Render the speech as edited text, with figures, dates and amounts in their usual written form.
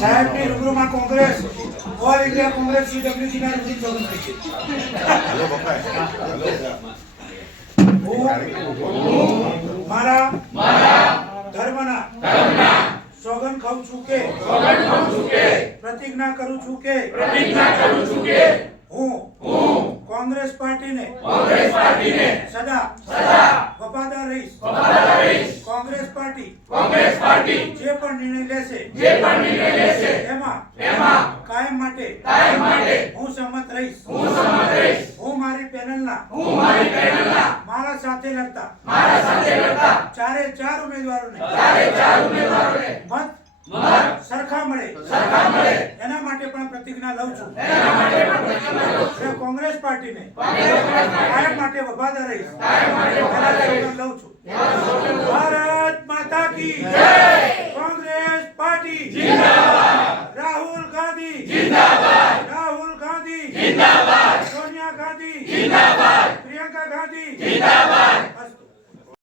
સાહેબની રૂબરૂમાં Congress all India Congress CWC ના રૂબરૂ જોગન થઈ હું મારા ધર્મના સોગન ખાઉં છું કે પ્રતિજ્ઞા કરું છું કે હું કોંગ્રેસ પાર્ટીને સદા વફાદાર રહીશ। કોંગ્રેસ પાર્ટી જે પણ નિર્ણય લેશે એમાં કાયમ માટે હું સંમત રહીશ। હું મારી પેનલના મારા સાથે લડતા ચારે ચાર ઉમેદવારોને મત સરખા મળે એના માટે પણ પ્રતિજ્ઞા લઉં છું। કોંગ્રેસ પાર્ટીને કાયમ માટે વફાદાર રહીશ લઉં છું। ભારત માતા કી જય। કોંગ્રેસ પાર્ટી जिंदाबाद। राहुल गांधी जिंदाबाद। राहुल गांधी जिंदाबाद। सोनिया गांधी जिंदाबाद।